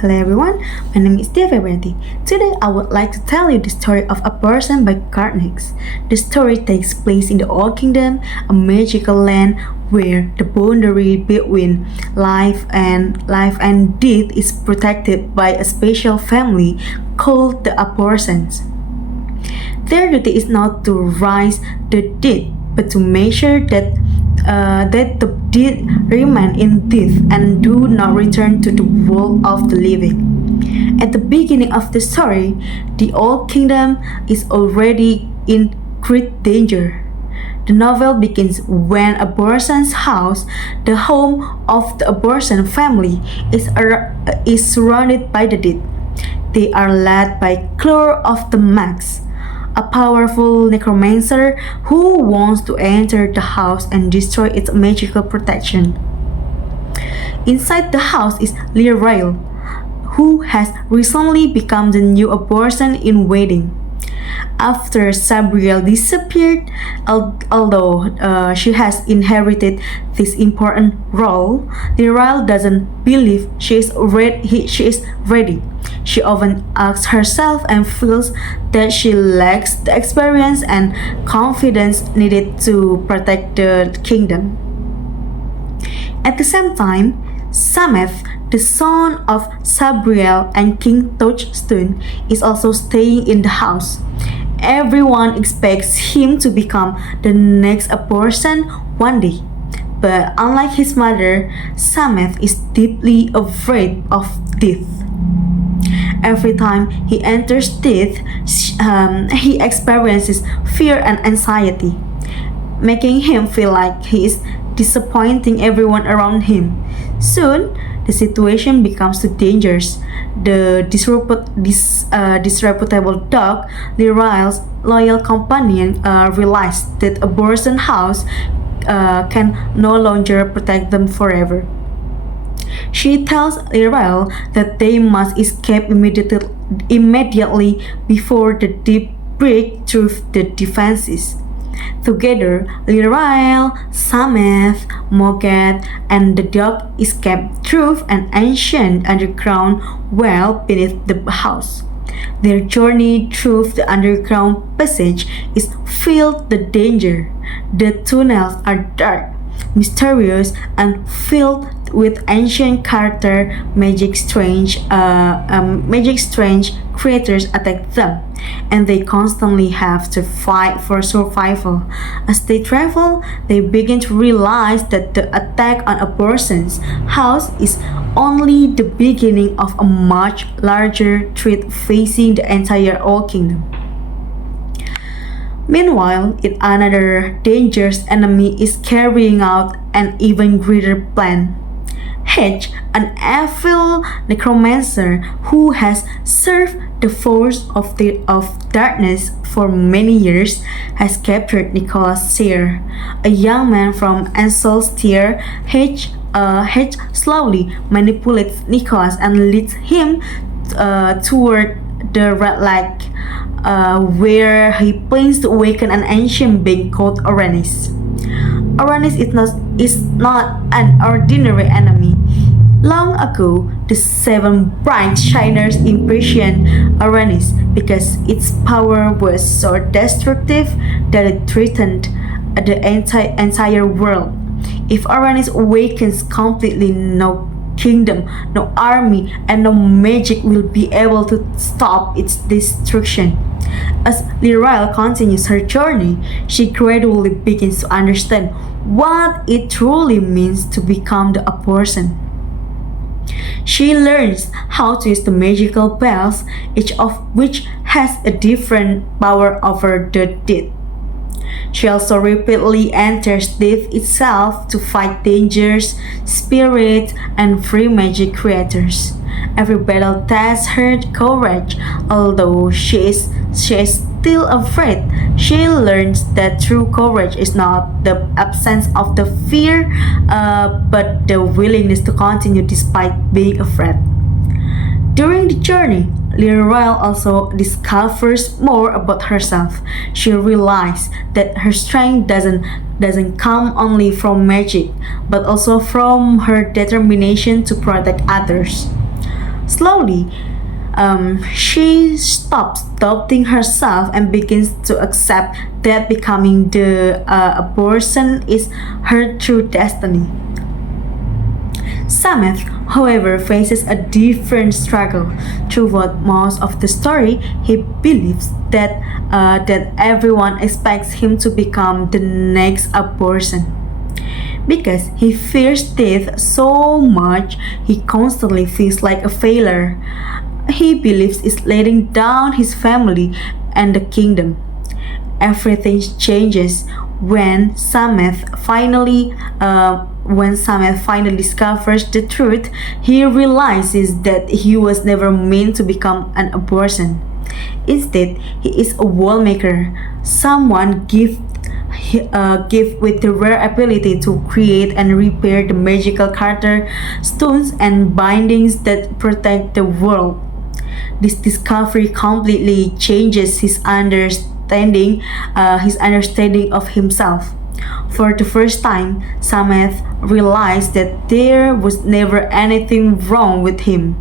Hello everyone, my name is Febriyanti. Today I would like to tell you the story of A Person by Carnegie. The story takes place in the Old Kingdom, a magical land where the boundary between life and death is protected by a special family called the Aporsons. Their duty is not to rise the dead, but to make sure that the dead remain in death and do not return to the world of the living. At the beginning of the story, the Old Kingdom is already in great danger. The novel begins when a Borson's house, the home of the Borson family, is surrounded by the dead. They are led by Claw of the Max, a powerful necromancer who wants to enter the house and destroy its magical protection. Inside the house is Lirail, who has recently become the new abortion in waiting. After Sabriel disappeared, although she has inherited this important role, Lirail doesn't believe she is ready. She often asks herself and feels that she lacks the experience and confidence needed to protect the kingdom. At the same time, Sameth, the son of Sabriel and King Touchstone, is also staying in the house. Everyone expects him to become the next abortion one day. But unlike his mother, Sameth is deeply afraid of death. Every time he enters death, he experiences fear and anxiety, making him feel like he is disappointing everyone around him. Soon, the situation becomes too dangerous. The disreputable dog, Lirail's loyal companion, realizes that a Borson house can no longer protect them forever. She tells Lirail that they must escape immediately before the deep break through the defenses. Together, Lirail, Sameth, Moget, and the dog escape through an ancient underground well beneath the house. Their journey through the underground passage is filled with danger. The tunnels are dark, mysterious, and filled with ancient character magic strange creatures attack them, and they constantly have to fight for survival. As they travel, they begin to realize that the attack on a person's house is only the beginning of a much larger threat facing the entire Old Kingdom. Meanwhile, another dangerous enemy is carrying out an even greater plan. Hedge, an evil necromancer who has served the force of darkness for many years, has captured Nicholas Sear, a young man from Ansel's tier. Hedge slowly manipulates Nicholas and leads him toward the Red Lake, where he plans to awaken an ancient being called Oranis. Oranis is not an ordinary enemy. Long ago, the seven bright shiners imprisoned Oranis because its power was so destructive that it threatened the entire world. If Oranis awakens completely, no kingdom, no army, and no magic will be able to stop its destruction. As Lirail continues her journey, she gradually begins to understand what it truly means to become the Aporson. She learns how to use the magical bells, each of which has a different power over the dead. She also repeatedly enters death itself to fight dangers, spirits, and free magic creators. Every battle tests her courage, although she is still afraid. She learns that true courage is not the absence of the fear, but the willingness to continue despite being afraid. During the journey, Lirail also discovers more about herself. She realizes that her strength doesn't come only from magic, but also from her determination to protect others. Slowly, she stops doubting herself and begins to accept that becoming a person is her true destiny. Sameth, however, faces a different struggle. Throughout most of the story, he believes that everyone expects him to become the next abortion. Because he fears death so much, he constantly feels like a failure. He believes it's letting down his family and the kingdom. Everything changes when Sameth finally discovers the truth. He realizes that he was never meant to become an abortion. Instead, he is a wall maker, someone gift with the rare ability to create and repair the magical Carter stones and bindings that protect the world. This discovery completely changes his understanding of himself. For the first time, Sameth realized that there was never anything wrong with him.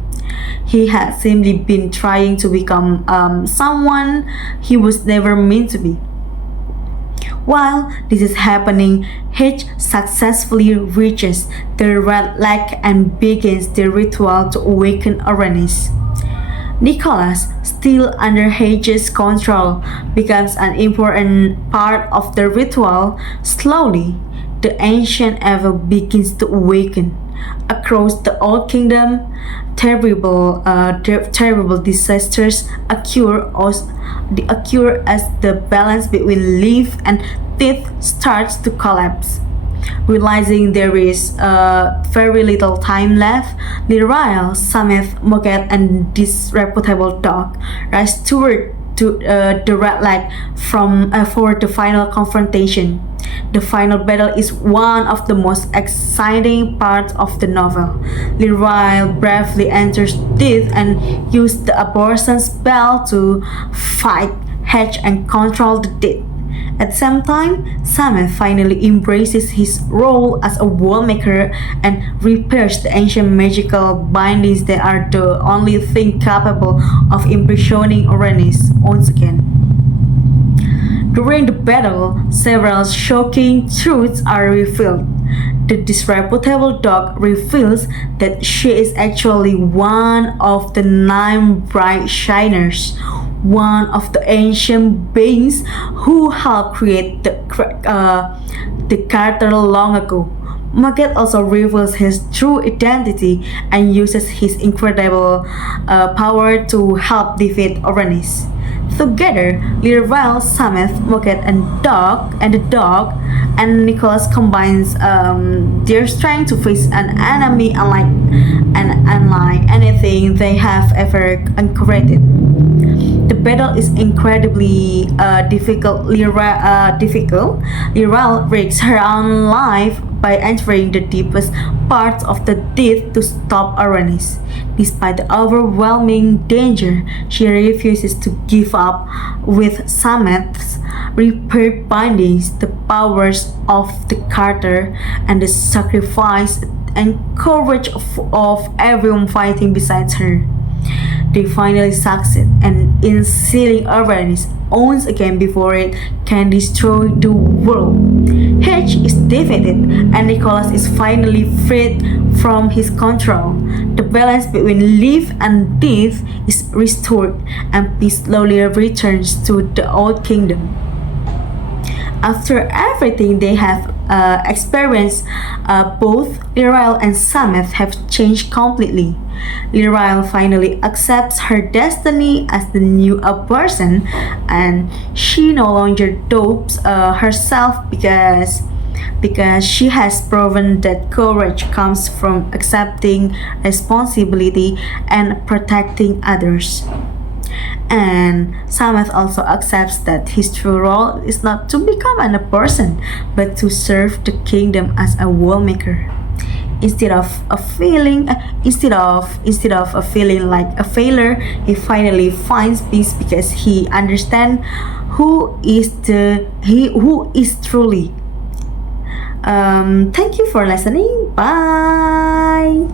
He had simply been trying to become someone he was never meant to be. While this is happening, H successfully reaches the red leg and begins the ritual to awaken Uranus. Nicholas, still under Hedge's control, becomes an important part of the ritual. Slowly, the ancient evil begins to awaken. Across the Old Kingdom, terrible disasters occur as the balance between life and death starts to collapse. Realizing there is very little time left, Lirael, Sameth, Moget, and disreputable dog rush toward the red light for the final confrontation. The final battle is one of the most exciting parts of the novel. Lirael bravely enters death and uses the abortion spell to fight, hatch, and control the dead. At the same time, Sameth finally embraces his role as a wall maker and repairs the ancient magical bindings that are the only thing capable of imprisoning Uranus once again. During the battle, several shocking truths are revealed. The disreputable dog reveals that she is actually one of the 9 bright shiners, one of the ancient beings who helped create the Carter long ago. Maget also reveals his true identity and uses his incredible power to help defeat Uranus. Together, Liravel, Sameth, Moket, and the dog, and Nicholas combines their strength to face an enemy unlike anything they have ever created. The battle is incredibly difficult. Liravel risks her own life by entering the deepest parts of the deep to stop Uranus. Despite the overwhelming danger, she refuses to give up. With Sameth's repaired bindings, the powers of the Carter, and the sacrifice and courage of everyone fighting besides her, they finally succeed in sealing Uranus once again before it can destroy the world. Hedge is defeated and Nicholas is finally freed from his control. The balance between life and death is restored and peace slowly returns to the Old Kingdom. After everything they have experienced, both Lirael and Sameth have changed completely. Lirael finally accepts her destiny as the new person, and she no longer doubts herself because she has proven that courage comes from accepting responsibility and protecting others. And Sameth also accepts that his true role is not to become a person, but to serve the kingdom as a wall maker. Instead of a feeling like a failure, he finally finds peace because he understands who is truly. Thank you for listening. Bye.